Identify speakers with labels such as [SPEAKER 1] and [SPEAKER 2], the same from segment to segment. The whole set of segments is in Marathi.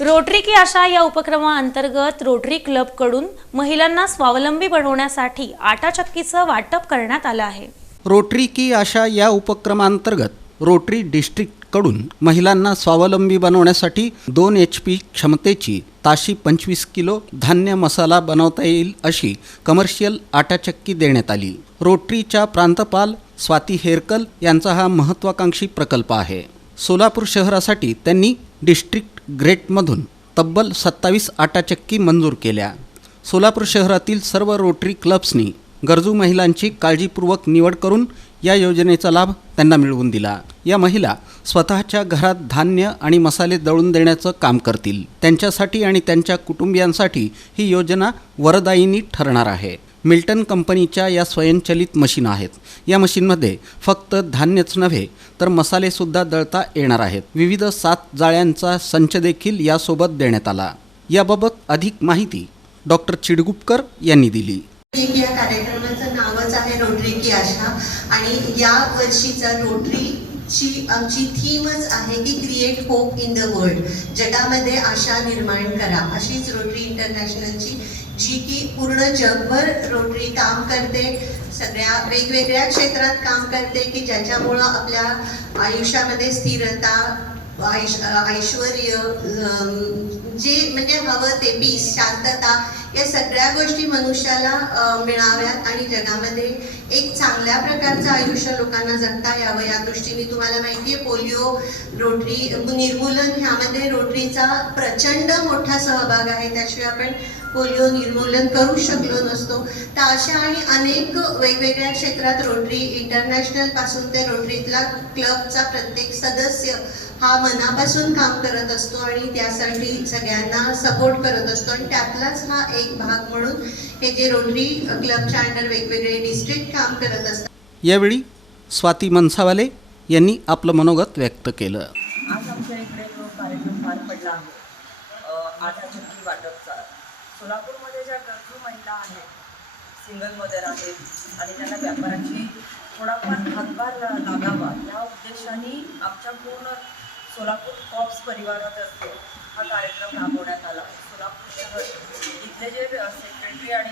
[SPEAKER 1] रोटरी की आशा या उपक्रमाअंतर्गत रोटरी क्लबकडून महिलांना स्वावलंबी बनवण्यासाठी आटा चक्कीचं वाटप करण्यात आलं आहे.
[SPEAKER 2] रोटरी की आशा या उपक्रमांतर्गत रोटरी डिस्ट्रिक्टकडून महिलांना स्वावलंबी बनवण्यासाठी दोन एच पी क्षमतेची ताशी पंचवीस किलो धान्य मसाला बनवता येईल अशी कमर्शियल आटाचक्की देण्यात आली. रोटरीच्या प्रांतपाल स्वाती हेरकल यांचा हा महत्त्वाकांक्षी प्रकल्प आहे. सोलापूर शहरासाठी त्यांनी डिस्ट्रिक्ट ग्रेटमधून तब्बल सत्तावीस आटाचक्की मंजूर केल्या. सोलापूर शहरातील सर्व रोटरी क्लब्सनी गरजू महिलांची काळजीपूर्वक निवड करून या योजनेचा लाभ त्यांना मिळवून दिला. या महिला स्वतःच्या घरात धान्य आणि मसाले दळून देण्याचं काम करतील. त्यांच्यासाठी आणि त्यांच्या कुटुंबियांसाठी ही योजना वरदायिनी ठरणार आहे. मिल्टन कंपनीच्या या स्वयंचलित मशीन आहेत. या मशीनमध्ये फक्त धान्यच नव्हे तर मसालेसुद्धा दळता येणार आहेत. विविध सात जाळ्यांचा संच देखील यासोबत देण्यात आला. याबाबत अधिक माहिती डॉक्टर चिडगुपकर यांनी दिली.
[SPEAKER 3] या कार्यक्रमाचं नावच आहे रोटरी की आशा. आणि या वर्षीचा रोटरीची आमची थीमच आहे की create hope in the world जगामध्ये आशा निर्माण करा. अशीच रोटरी इंटरनॅशनलची जी की पूर्ण जगभर रोटरी काम करते सगळ्या वेगवेगळ्या क्षेत्रात काम करते की ज्याच्यामुळं आपल्या आयुष्यामध्ये स्थिरता ऐश्वर जे म्हणजे हवं ते पीस शांतता या सगळ्या गोष्टी मनुष्याला मिळाव्यात आणि जगामध्ये एक चांगल्या प्रकारचं आयुष्य लोकांना जगता यावं. या दृष्टीने तुम्हाला माहिती आहे पोलिओ रोटरी निर्मूलन ह्यामध्ये रोटरीचा प्रचंड मोठा सहभाग आहे. त्याशिवाय आपण पोलिओ निर्मूलन करू शकलो नसतो. तर अशा आणि अनेक वेगवेगळ्या क्षेत्रात रोटरी इंटरनॅशनलपासून ते रोटरीतला क्लबचा प्रत्येक सदस्य हा मनापासून काम करत असतो आणि त्यासाठी सगळ्यांना सपोर्ट करत असतो. आणि त्यातलाच हा एक भाग म्हणून हे जे रोटरी क्लबच्या अंडर वेगवेगळे डिस्ट्रिक्ट काम करत असतात.
[SPEAKER 2] यावेळी स्वाती मनसावाले यांनी आपलं मनोगत व्यक्त केलं.
[SPEAKER 4] आज आमच्या इकडे जो कार्यक्रम पार पडला आहे आटा चक्की वाटपचा. सोलापूरमध्ये ज्या गरजू महिला आहेत सिंगल मदर आहेत आणि त्यांना व्यापाराची थोडाफार हातभार लागावा या उद्देशाने आमच्या पूर्ण सोलापूर कॉप्स परिवारातर्फे हा कार्यक्रम राबवण्यात आला. सोलापूर शहर इथले जे सेक्रेटरी आणि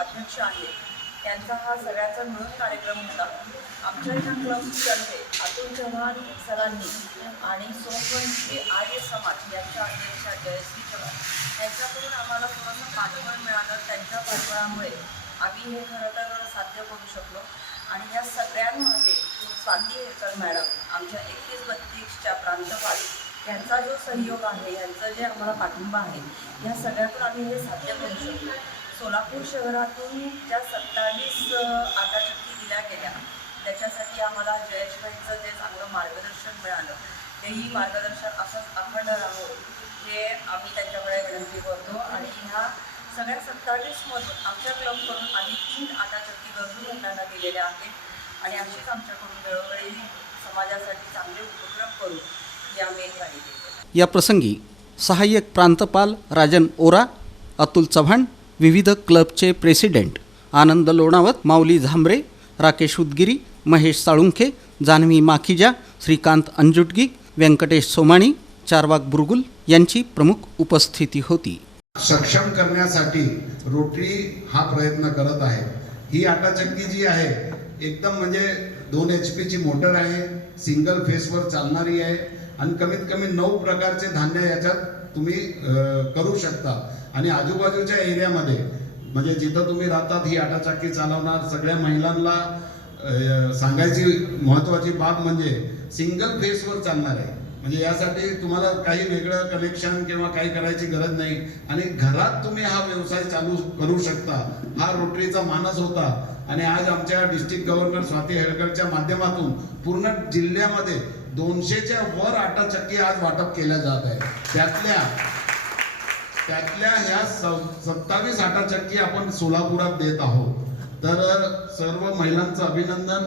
[SPEAKER 4] अध्यक्ष आहेत त्यांचा हा सगळ्याचा मिळून कार्यक्रम होता. आमच्या ह्या क्लबतर्फे अतुल चव्हाण सरांनी आणि सोमवंशी आर्य समाज यांच्या अध्यक्षा जयश्री चव्हाण. यांच्याकडून आम्हाला थोडंसं पाठबळ मिळालं. त्यांच्या पाठबळामुळे आम्ही हे खरं तर साध्य करू शकलो. आणि या सगळ्यांमध्ये स्वाती हेरकर मॅडम. आमच्या एकतीस बत्तीसच्या प्रांतपाल यांचा जो सहयोग आहे यांचा जे आम्हाला पाठिंबा आहे या सगळ्यातून आम्ही हे साध्य करू शकतो. सोलापूर शहरातून ज्या सत्तावीस आकाशक्ती दिल्या गेल्या त्याच्यासाठी आम्हाला जयेशबाईंचं जे चांगलं मार्गदर्शन मिळालं तेही मार्गदर्शन असंच अखंड राहो हे आम्ही त्यांच्याकडे विनंती करतो. आणि ह्या सगळ्या सत्तावीसमधून आमच्या क्लबकडून आम्ही तीन आकाशक्ती गरजू घटनांना दिलेल्या आहेत. आणि अशीच आमच्याकडून वेळोवेळी समाजासाठी चांगले उपक्रम करू या मेन पाहिजे
[SPEAKER 2] या प्रसंगी सहाय्यक प्रांतपाल राजन ओरा अतुल चव्हाण विविध क्लबचे प्रेसिडेंट आनंद लोणावत माऊली झांबरे राकेश उदगिरी महेश साळुंखे जान्हवी माखिजा श्रीकांत अंजुटगी व्यंकटेश सोमाणी चारवाक बुरगुल यांची प्रमुख उपस्थिती होती.
[SPEAKER 5] सक्षम करण्यासाठी रोटरी हा प्रयत्न करत आहे. ही आटाचक्की जी आहे एकदम म्हणजे दोन एच पीची मोटर आहे सिंगल फेसवर चालणारी आहे आणि कमीत कमी नऊ प्रकारचे धान्य याच्यात तुम्ही करू शकता. आणि आजूबाजूच्या एरियामध्ये म्हणजे जिथं तुम्ही राहतात ही आटाचाकी चालवणार सगळ्या महिलांना सांगायची महत्त्वाची बाब म्हणजे सिंगल फेसवर चालणार आहे. म्हणजे यासाठी तुम्हाला काही वेगळं कनेक्शन किंवा काही करायची गरज नाही. आणि घरात तुम्ही हा व्यवसाय चालू करू शकता. हा रोटरीचा मानस होता. आणि आज आमच्या डिस्ट्रिक्ट गव्हर्नर स्वाती हेळकरच्या माध्यमातून पूर्ण जिल्ह्यामध्ये दोनशेच्या वर आटा चक्की आज वाटप केल्या जात आहे त्यातल्या त्यातल्या ह्या सत्तावीस आटा चक्की आपण सोलापुरात देत आहोत. तर सर्व महिलांचं अभिनंदन.